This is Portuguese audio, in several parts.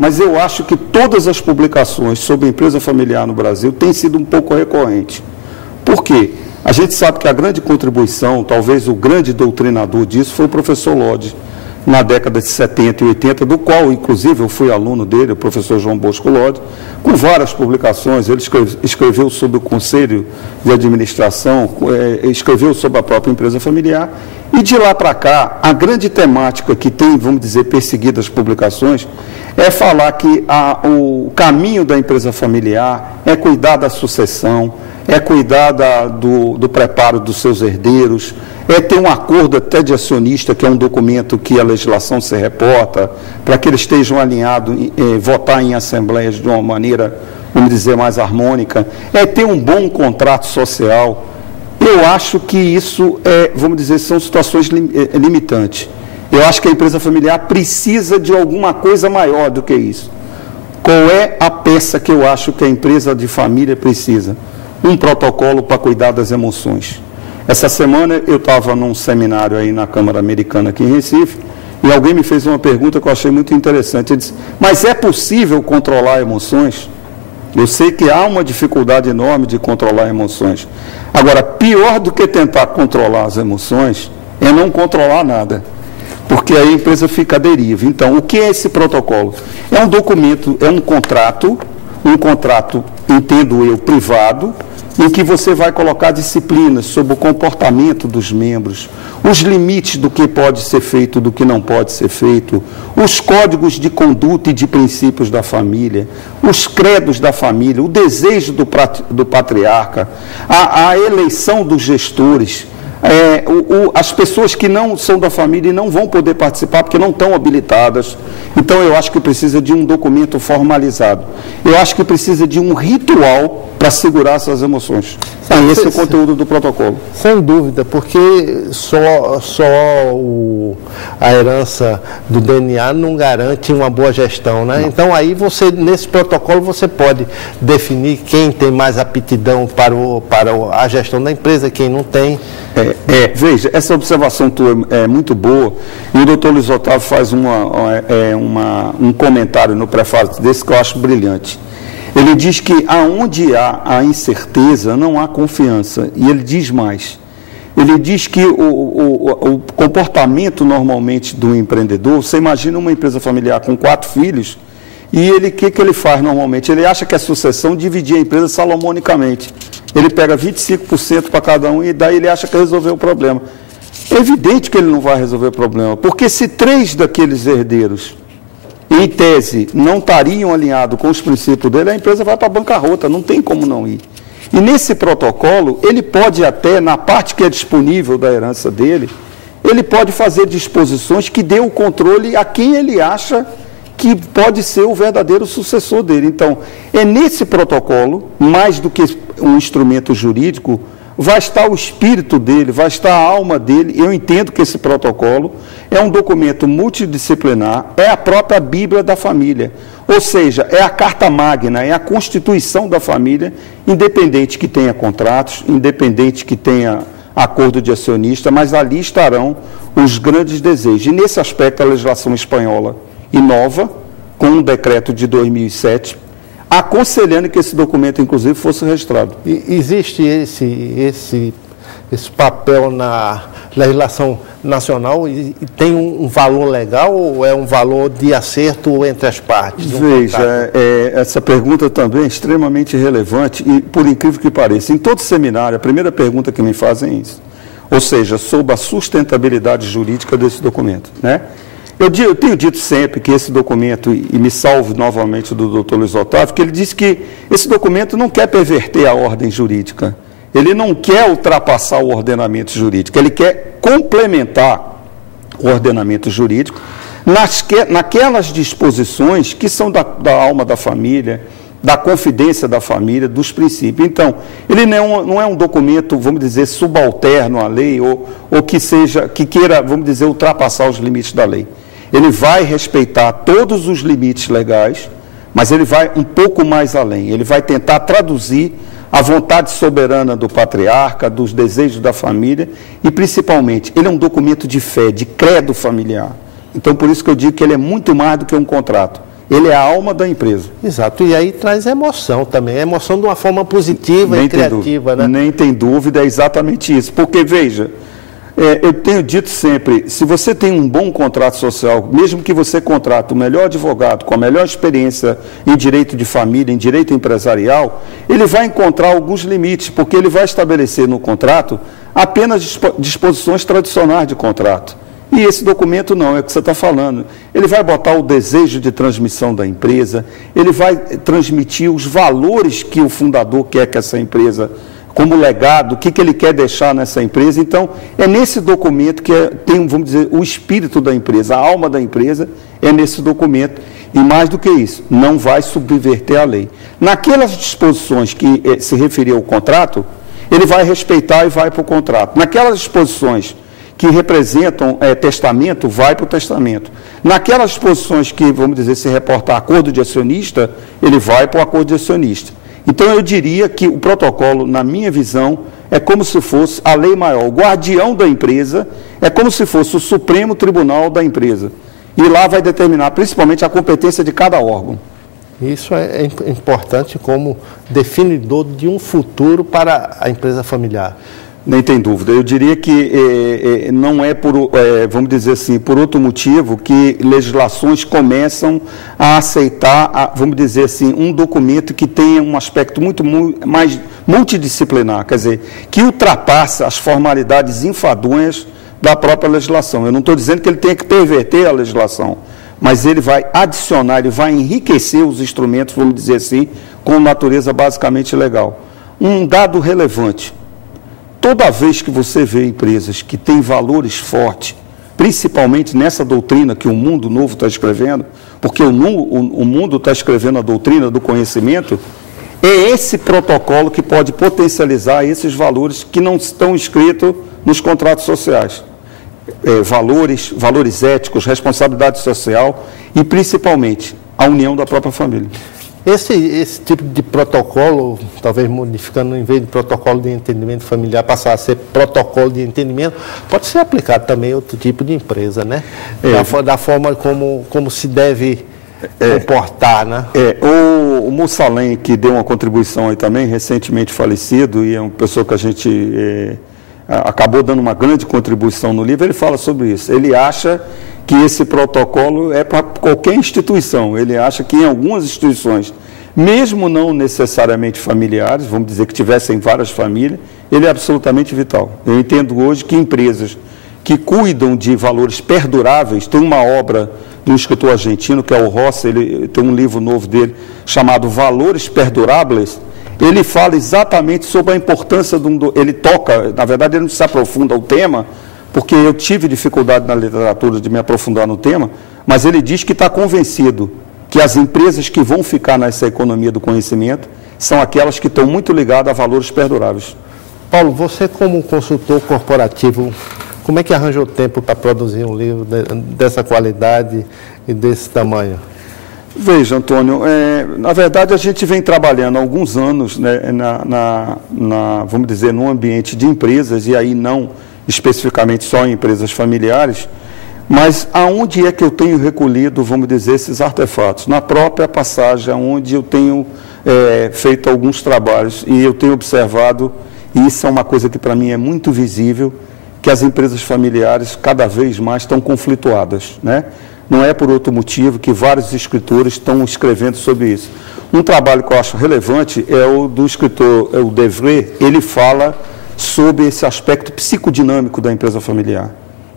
mas eu acho que todas as publicações sobre empresa familiar no Brasil têm sido um pouco recorrentes. Por quê? A gente sabe que a grande contribuição, talvez o grande doutrinador disso, foi o professor Lodge, na década de 70 e 80, do qual, inclusive, eu fui aluno dele, o professor João Bosco Lodge, com várias publicações. Ele escreveu sobre o Conselho de Administração, escreveu sobre a própria empresa familiar, e de lá para cá, a grande temática que tem, vamos dizer, perseguido as publicações, é falar que o caminho da empresa familiar é cuidar da sucessão, é cuidar do preparo dos seus herdeiros, é ter um acordo até de acionista, que é um documento que a legislação se reporta, para que eles estejam alinhados, votar em assembleias de uma maneira, vamos dizer, mais harmônica, é ter um bom contrato social. Eu acho que isso, vamos dizer, são situações limitantes. Eu acho que a empresa familiar precisa de alguma coisa maior do que isso. Qual é a peça que eu acho que a empresa de família precisa? Um protocolo para cuidar das emoções. Essa semana eu estava num seminário aí na Câmara Americana aqui em Recife, e alguém me fez uma pergunta que eu achei muito interessante. Ele disse, mas é possível controlar emoções? Eu sei que há uma dificuldade enorme de controlar emoções. Agora, pior do que tentar controlar as emoções é não controlar nada, porque aí a empresa fica à deriva. Então, o que é esse protocolo? É um documento, é um contrato, entendo eu, privado, em que você vai colocar disciplinas sobre o comportamento dos membros, os limites do que pode ser feito, do que não pode ser feito, os códigos de conduta e de princípios da família, os credos da família, o desejo do patriarca, a eleição dos gestores, as pessoas que não são da família e não vão poder participar porque não estão habilitadas. Então, eu acho que precisa de um documento formalizado. Eu acho que precisa de um ritual para segurar essas emoções. Esse é o conteúdo do protocolo. Sem dúvida, porque a herança do DNA não garante uma boa gestão, né? Não. Então, aí nesse protocolo, você pode definir quem tem mais aptidão para a gestão da empresa, quem não tem. Veja, essa observação tua é muito boa, e o doutor Luiz Otávio faz um comentário no prefácio desse que eu acho brilhante. Ele diz que aonde há a incerteza, não há confiança. E ele diz mais. Ele diz que o comportamento normalmente do empreendedor, você imagina uma empresa familiar com 4 filhos, e o que ele faz normalmente? Ele acha que a sucessão dividir a empresa salomonicamente. Ele pega 25% para cada um e daí ele acha que resolveu o problema. É evidente que ele não vai resolver o problema, porque se 3 daqueles herdeiros, em tese, não estariam alinhados com os princípios dele, a empresa vai para a bancarrota, não tem como não ir. E nesse protocolo, ele pode até, na parte que é disponível da herança dele, ele pode fazer disposições que dê o controle a quem ele acha que pode ser o verdadeiro sucessor dele. Então, é nesse protocolo, mais do que um instrumento jurídico, vai estar o espírito dele, vai estar a alma dele. Eu entendo que esse protocolo é um documento multidisciplinar, é a própria Bíblia da família. Ou seja, é a carta magna, é a constituição da família, independente que tenha contratos, independente que tenha acordo de acionista, mas ali estarão os grandes desejos. E nesse aspecto, a legislação espanhola inova, com um decreto de 2007, aconselhando que esse documento, inclusive, fosse registrado. E existe esse papel na legislação nacional e tem um valor legal ou é um valor de acerto entre as partes? Veja, essa pergunta também é extremamente relevante e, por incrível que pareça, em todo seminário, a primeira pergunta que me fazem é isso. Ou seja, sobre a sustentabilidade jurídica desse documento, né? Eu tenho dito sempre que esse documento, e me salvo novamente do doutor Luiz Otávio, que ele disse que esse documento não quer perverter a ordem jurídica, ele não quer ultrapassar o ordenamento jurídico, ele quer complementar o ordenamento jurídico naquelas disposições que são da alma da família, da confidência da família, dos princípios. Então, ele não é um documento, vamos dizer, subalterno à lei ou que queira, vamos dizer, ultrapassar os limites da lei. Ele vai respeitar todos os limites legais, mas ele vai um pouco mais além. Ele vai tentar traduzir a vontade soberana do patriarca, dos desejos da família e, principalmente, ele é um documento de fé, de credo familiar. Então, por isso que eu digo que ele é muito mais do que um contrato. Ele é a alma da empresa. Exato, e aí traz emoção também, emoção de uma forma positiva e criativa, né? Nem tem dúvida, é exatamente isso. Porque, veja, eu tenho dito sempre, se você tem um bom contrato social, mesmo que você contrate o melhor advogado, com a melhor experiência em direito de família, em direito empresarial, ele vai encontrar alguns limites, porque ele vai estabelecer no contrato apenas disposições tradicionais de contrato. E esse documento não, é o que você está falando. Ele vai botar o desejo de transmissão da empresa, ele vai transmitir os valores que o fundador quer que essa empresa, como legado, o que ele quer deixar nessa empresa. Então, é nesse documento que tem, vamos dizer, o espírito da empresa, a alma da empresa, é nesse documento. E mais do que isso, não vai subverter a lei. Naquelas disposições que se referia ao contrato, ele vai respeitar e vai para o contrato. Naquelas disposições que representam testamento, vai para o testamento. Naquelas disposições que, vamos dizer, se reportar acordo de acionista, ele vai para o acordo de acionista. Então, eu diria que o protocolo, na minha visão, é como se fosse a lei maior. O guardião da empresa é como se fosse o Supremo Tribunal da empresa. E lá vai determinar, principalmente, a competência de cada órgão. Isso é importante como definidor de um futuro para a empresa familiar. Nem tem dúvida. Eu diria que não é por, vamos dizer assim, por outro motivo que legislações começam a aceitar, vamos dizer assim, um documento que tenha um aspecto muito mais multidisciplinar, quer dizer, que ultrapassa as formalidades enfadonhas da própria legislação. Eu não estou dizendo que ele tenha que perverter a legislação, mas ele vai adicionar, ele vai enriquecer os instrumentos, vamos dizer assim, com natureza basicamente legal. Um dado relevante: toda vez que você vê empresas que têm valores fortes, principalmente nessa doutrina que o mundo novo está escrevendo, porque o mundo está escrevendo a doutrina do conhecimento, é esse protocolo que pode potencializar esses valores que não estão escritos nos contratos sociais. Valores éticos, responsabilidade social e, principalmente, a união da própria família. Esse tipo de protocolo, talvez modificando, em vez de protocolo de entendimento familiar, passar a ser protocolo de entendimento, pode ser aplicado também a outro tipo de empresa, né? Da forma como se deve comportar, né? O Mussalem, que deu uma contribuição aí também, recentemente falecido, e é uma pessoa que a gente acabou dando uma grande contribuição no livro, ele fala sobre isso. Ele acha que esse protocolo é para qualquer instituição. Ele acha que em algumas instituições, mesmo não necessariamente familiares, vamos dizer que tivessem várias famílias, ele é absolutamente vital. Eu entendo hoje que empresas que cuidam de valores perduráveis, tem uma obra de um escritor argentino, que é o Rossi, ele tem um livro novo dele, chamado Valores Perduráveis. Ele fala exatamente sobre a importância ele toca, na verdade ele não se aprofunda ao tema, porque eu tive dificuldade na literatura de me aprofundar no tema, mas ele diz que está convencido que as empresas que vão ficar nessa economia do conhecimento são aquelas que estão muito ligadas a valores perduráveis. Paulo, você como consultor corporativo, como é que arranjou tempo para produzir um livro dessa qualidade e desse tamanho? Veja, Antônio, na verdade a gente vem trabalhando há alguns anos, né, vamos dizer, no ambiente de empresas, e aí não especificamente só em empresas familiares, mas aonde é que eu tenho recolhido, vamos dizer, esses artefatos? Na própria passagem, onde eu tenho feito alguns trabalhos, e eu tenho observado, e isso é uma coisa que para mim é muito visível, que as empresas familiares cada vez mais estão conflituadas, né? Não é por outro motivo que vários escritores estão escrevendo sobre isso. Um trabalho que eu acho relevante é o do escritor, o Devray. Ele fala sobre esse aspecto psicodinâmico da empresa familiar.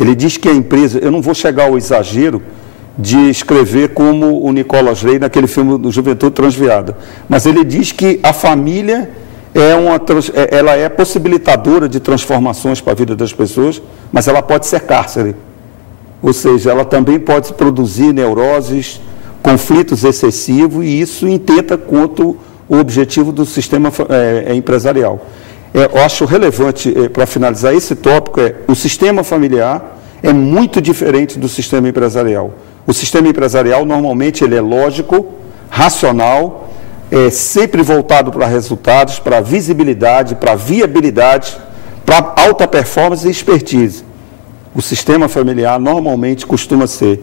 Ele diz que a empresa, eu não vou chegar ao exagero de escrever como o Nicolas Rey naquele filme do Juventude Transviada, mas ele diz que a família ela é possibilitadora de transformações para a vida das pessoas, mas ela pode ser cárcere. Ou seja, ela também pode produzir neuroses, conflitos excessivos, e isso intenta contra o objetivo do sistema empresarial. Eu acho relevante, para finalizar esse tópico, o sistema familiar é muito diferente do sistema empresarial. O sistema empresarial, normalmente, ele é lógico, racional, sempre voltado para resultados, para visibilidade, para viabilidade, para alta performance e expertise. O sistema familiar normalmente costuma ser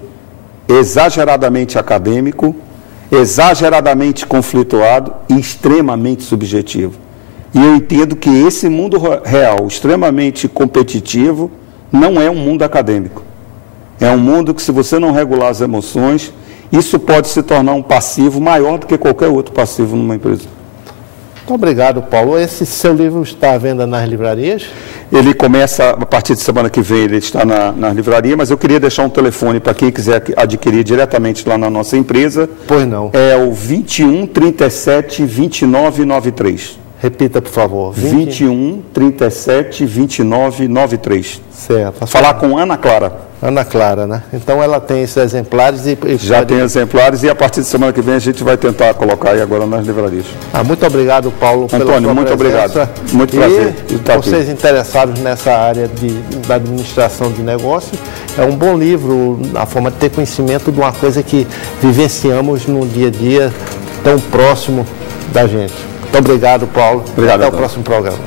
exageradamente acadêmico, exageradamente conflituado e extremamente subjetivo. E eu entendo que esse mundo real, extremamente competitivo, não é um mundo acadêmico. É um mundo que, se você não regular as emoções, isso pode se tornar um passivo maior do que qualquer outro passivo numa empresa. Muito obrigado, Paulo. Esse seu livro está à venda nas livrarias? Ele começa, a partir de semana que vem, ele está na livraria, mas eu queria deixar um telefone para quem quiser adquirir diretamente lá na nossa empresa. Pois não. É o 21 37 29 93. Repita, por favor. 21 37 29 93. Certo. Falar com Ana Clara. Ana Clara, né? Então ela tem esses exemplares e já tem exemplares e a partir de semana que vem a gente vai tentar colocar aí agora nas livrarias. Muito obrigado, Paulo, pela Antônio, muito obrigado. Muito prazer. E vocês interessados nessa área da administração de negócios, é um bom livro, a forma de ter conhecimento de uma coisa que vivenciamos no dia a dia tão próximo da gente. Muito obrigado, Paulo. Obrigado, até o próximo programa.